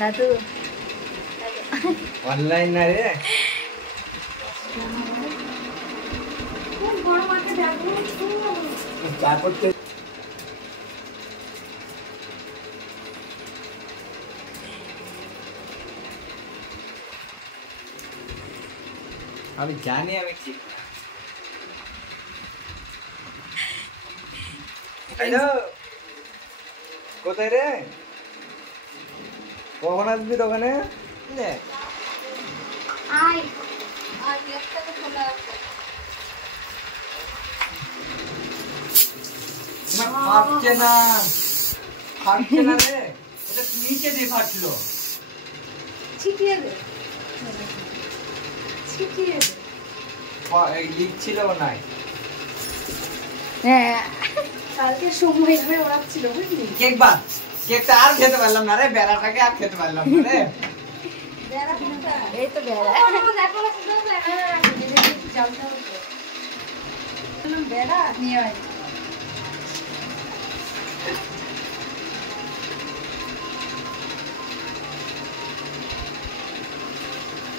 দাদু অনলাইন না রে বড় মাকে দেখো তারপর আমি জানি আমি ঠিক হ্যালো কোথায় রে কখন আসবি দোকানে আয় আর একটা তো খোলা আছে ফাটছে না রে এটা নিচে দিয়ে ফাটলো ছিটিয়ে দে লিক ছিল নাই হ্যাঁ কালকে সময় ধরে ওড়াচ্ছিল বুঝলি কেকটা আর খেতে পারলাম না রে বেড়াটাকে আর খেতে পারলাম না রে বেড়া কোনটা এই তো বেড়া দেখো বেড়া নিয়ে আয়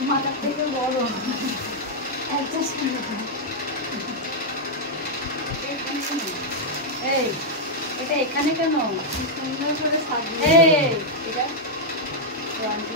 মাথার থেকে বড় এই এটা এখানে কেন সুন্দর করে সাজিয়ে এই এটা ফ্রন্ট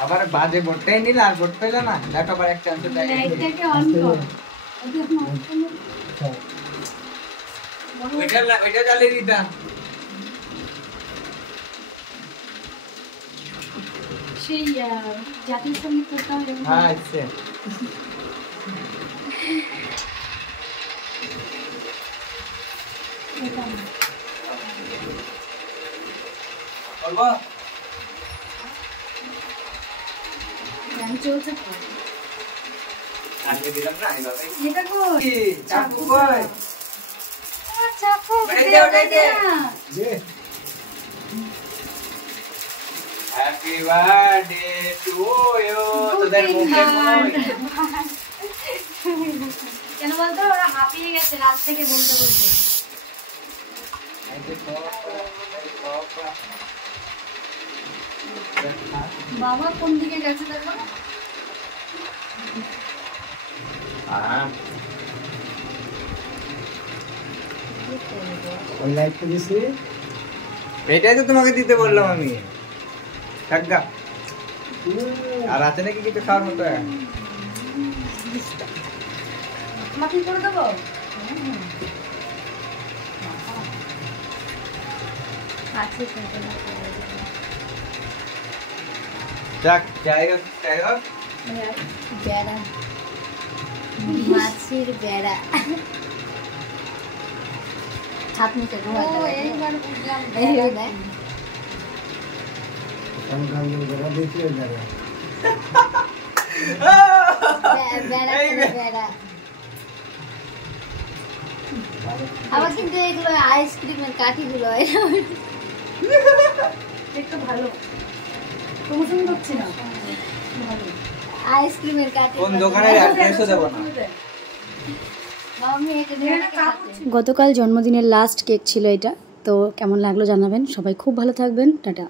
আবার বাজে বোটটাই নিল আর বোট পেলে না দেখো আবার এক চান্স দেয় লাইটটাকে অন কর ওইটা জ্বালিয়ে দিতাম সেই জাতীয় সঙ্গীত করতে হবে হ্যাঁ আচ্ছা বলবো গান চলছে তো আজকে দিলাম না এইভাবে এটা কই চাকু কই চাকু ওটাই দে জি হ্যাপি বার্থডে টু ইউ তোদের মুখে কই কেন বলতো ওরা হাঁপিয়ে গেছে রাত থেকে বলতে বলতে বাবা কোন দিকে গেছে দেখো ওই লাইটটা দিছি এটাই তো তোমাকে দিতে বললাম আমি টাকা আর আছে নাকি কিছু খাওয়ার মতো মাটি করে দেবো আছে যাক যাই হোক বেড়া মাছের বেড়া হাত মুখে এইবার বুঝলাম আবার কিন্তু এগুলো আইসক্রিমের কাঠিগুলো একটু ভালো প্রমোশন করছি না আইসক্রিমের কাঠি কোন দোকানের অ্যাড্রেসও দেব না গতকাল জন্মদিনের লাস্ট কেক ছিল এটা তো কেমন লাগলো জানাবেন সবাই খুব ভালো থাকবেন টাটা